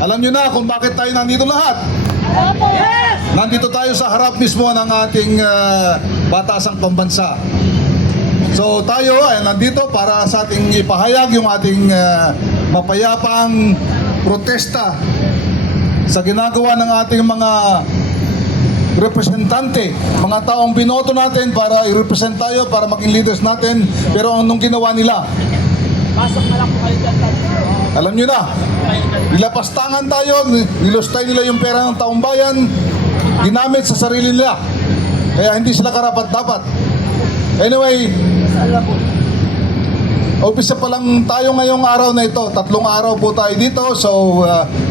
Alam nyo na kung bakit tayo nandito lahat. Nandito tayo sa harap mismo ng ating batasang pambansa. So tayo ay nandito para sa ating ipahayag yung ating mapayapang protesta sa ginagawa ng ating mga representante, mga taong binoto natin para i-represent tayo, para maging leaders natin. Pero anong ginawa nila? Pasok na lang po kayo dyan. Alam nyo na, nilapastangan tayo, nilustay nila yung pera ng taong bayan, ginamit sa sarili nila. Kaya hindi sila karapat-dapat. Anyway, umpisa pa lang tayo ngayong araw na ito. 3 araw po tayo dito. So,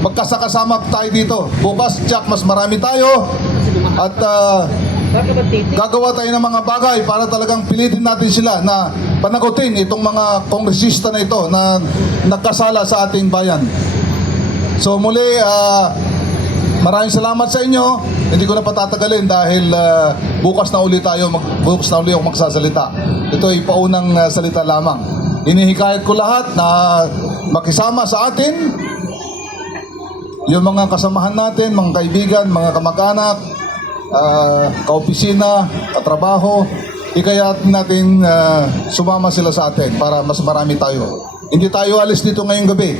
magkasakasama tayo dito. Bukas, Jack, mas marami tayo. At gagawa tayo ng mga bagay para talagang pilitin natin sila na panagutin itong mga kongresista na ito na nagkasala sa ating bayan. So muli, maraming salamat sa inyo. Hindi ko na patatagalin dahil bukas na uli ako magsasalita. Ito ay paunang salita lamang. Inihikayat ko lahat na makisama sa atin, yung mga kasamahan natin, mga kaibigan, mga kamag-anak, kaopisina, katrabaho, ikayat natin sumama sila sa atin para mas marami tayo. Hindi tayo alis dito ngayong gabi.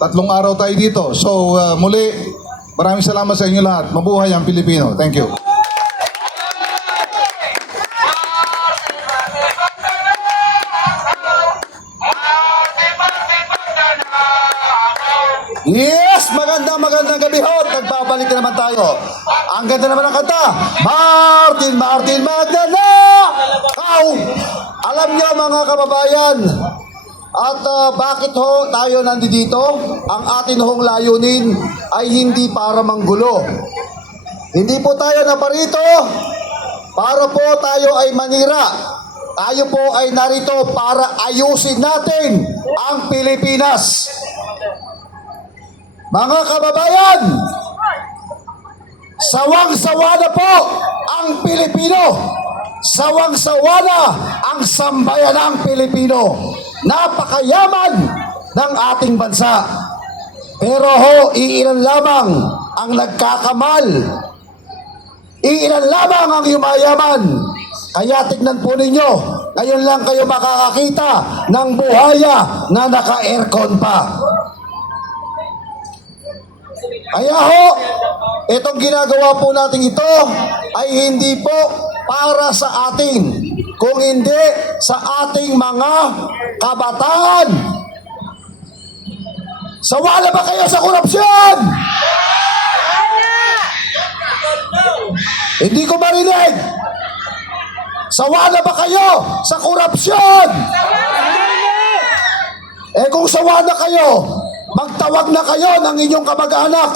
3 araw tayo dito. So muli, maraming salamat sa inyo lahat. Mabuhay ang Pilipino. Thank you. Yes! Magandang gabi ho! Nagbabalik na naman tayo. Ang ganda naman ng kanta. Martin Magnanakaw! Alam niyo mga kababayan, at bakit ho tayo nandito? Ang atin hong layunin ay hindi para manggulo. Hindi po tayo naparito para po tayo ay manira. Tayo po ay narito para ayusin natin ang Pilipinas. Mga kababayan, sawang-sawa na po ang Pilipino. Sawang-sawa na ang sambayanang Pilipino. Napakayaman ng ating bansa. Pero ho, iilan lamang ang nagkakamal. Iilan lamang ang yumayaman. Kaya tignan po ninyo, ngayon lang kayo makakakita ng buhaya na naka-aircon pa. Kaya ho, itong ginagawa po natin ito ay hindi po para sa atin, kung hindi sa ating mga kabataan. Sawa na ba kayo sa korupsyon? Hindi ko marinig. Sawa na ba kayo sa korupsyon? Eh kung sawa na kayo, magtawag na kayo ng inyong kamag-anak.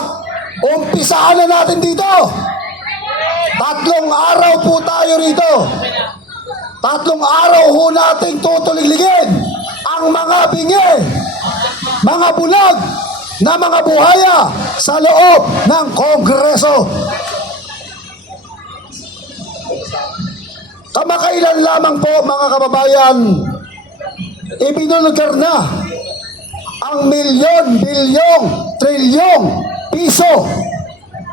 Umpisahan na natin dito. 3 araw po tayo rito. 3 araw ho nating tutuligligin ang mga bingi, mga bulag na mga buhaya sa loob ng Kongreso. Kamakailan lamang po mga kababayan, ibinulgar na ang milyon, bilyong, trilyong piso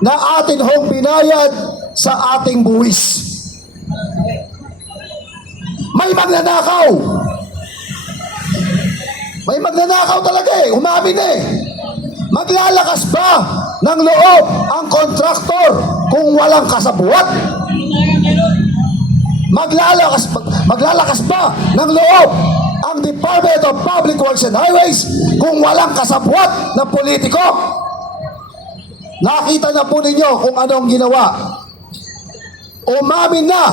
na atin hong binayad sa ating buwis. May magnanakaw. May magnanakaw talaga eh. Umamin eh. Maglalakas ba ng loob ang kontraktor kung walang kasabwat? Maglalakas ba ng loob ang Department of Public Works and Highways kung walang kasabwat na politiko? Nakita na po ninyo kung anong ginawa. Umamin na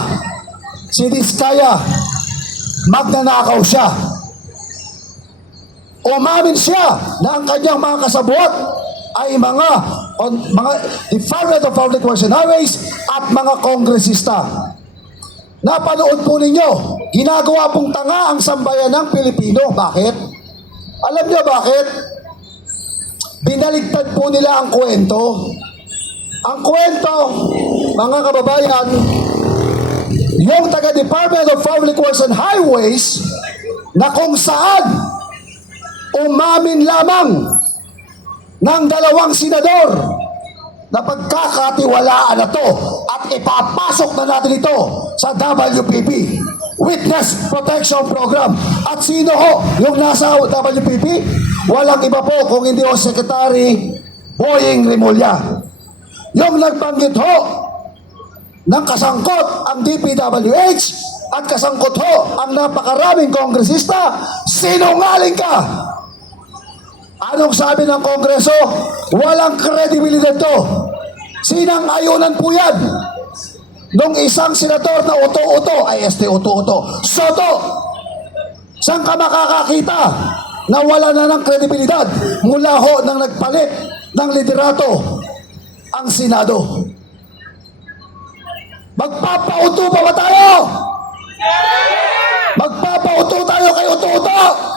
si Diskaya, magnanakaw siya. Umamin siya na ang kanyang mga kasabwat ay mga Department of Public Works and Highways at mga kongresista. Napanood po ninyo, ginagawa pong tanga ang sambayan ng Pilipino. Bakit? Alam niyo bakit? Binaligtad po nila ang kwento. Ang kwento, mga kababayan, yung taga-Department of Public Works and Highways na kung saan umamin lamang ng dalawang senador na pagkakatiwalaan na to at ipapasok na natin ito sa WPP, Witness Protection Program. At sino ho yung nasa WPP? Walang iba po kung hindi ho Secretary Boying Rimulya. Yung nagbanggit ho ng kasangkot ang DPWH at kasangkot ho ang napakaraming kongresista, sinungaling ka! Anong sabi ng Kongreso? Walang kredibilidad to. Sinang-ayunan po yan nung isang senador na uto-uto, ay uto-uto, Soto. Saan ka makakakita na wala na ng kredibilidad mula ho nang nagpalit ng liderato ang Senado? Magpapauto pa ba tayo? Magpapauto tayo kay uto-uto?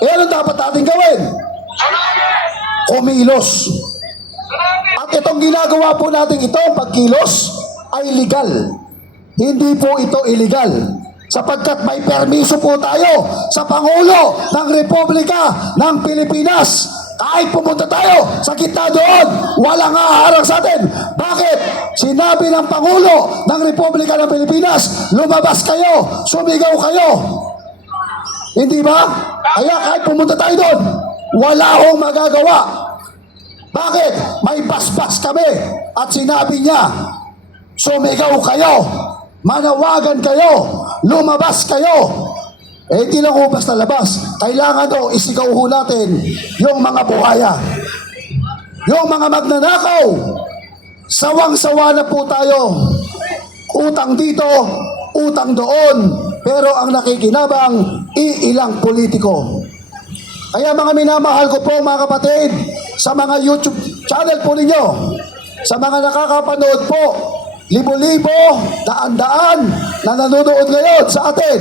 Ano dapat natin gawin? Kumilos. At itong ginagawa po natin ito, pagkilos, ay legal. Hindi po ito illegal. Sapagkat may permiso po tayo sa Pangulo ng Republika ng Pilipinas. Kahit pumunta tayo sa gitna doon, walang haharang sa atin. Bakit? Sinabi ng Pangulo ng Republika ng Pilipinas, lumabas kayo, sumigaw kayo. Hindi ba? Kaya kahit pumunta tayo doon, wala akong magagawa. Bakit? May basbas kami. At sinabi niya, sumigaw kayo, manawagan kayo, lumabas kayo. Eh, hindi lang ho basta labas. Kailangan ho, isigaw ho natin yung mga buhaya. Yung mga magnanakaw. Sawang-sawa na po tayo. Utang dito, utang doon. Pero ang nakikinabang, iilang politiko. Kaya mga minamahal ko po mga kapatid, sa mga YouTube channel po ninyo, sa mga nakakapanood po, libo-libo, daan-daan na nanonood ngayon sa atin,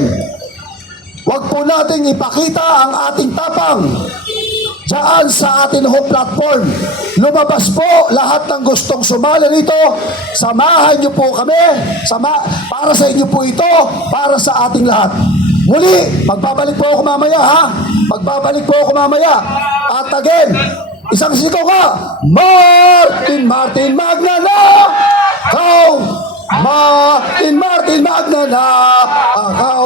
huwag po nating ipakita ang ating tapang diyan sa ating home platform. Lumabas po lahat ng gustong sumali rito. Samahan niyo po kami. Para sa inyo po ito. Para sa ating lahat. Muli, magbabalik po ako mamaya ha. Magbabalik po ako mamaya. At again, isang sigaw ka. Martin, Martin Magnanakaw! Martin, Martin Magnanakaw!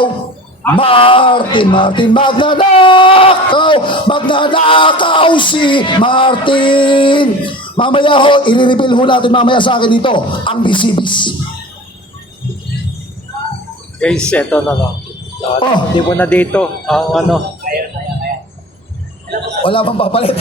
Martin, Martin Magnanakaw! Magnanakaw si Martin! Mamaya ho, i-reveal ho natin mamaya sa akin dito ang bisibis. Guys, eto na lang. Oh. Hindi mo na dito ang ano. Wala pang papalit.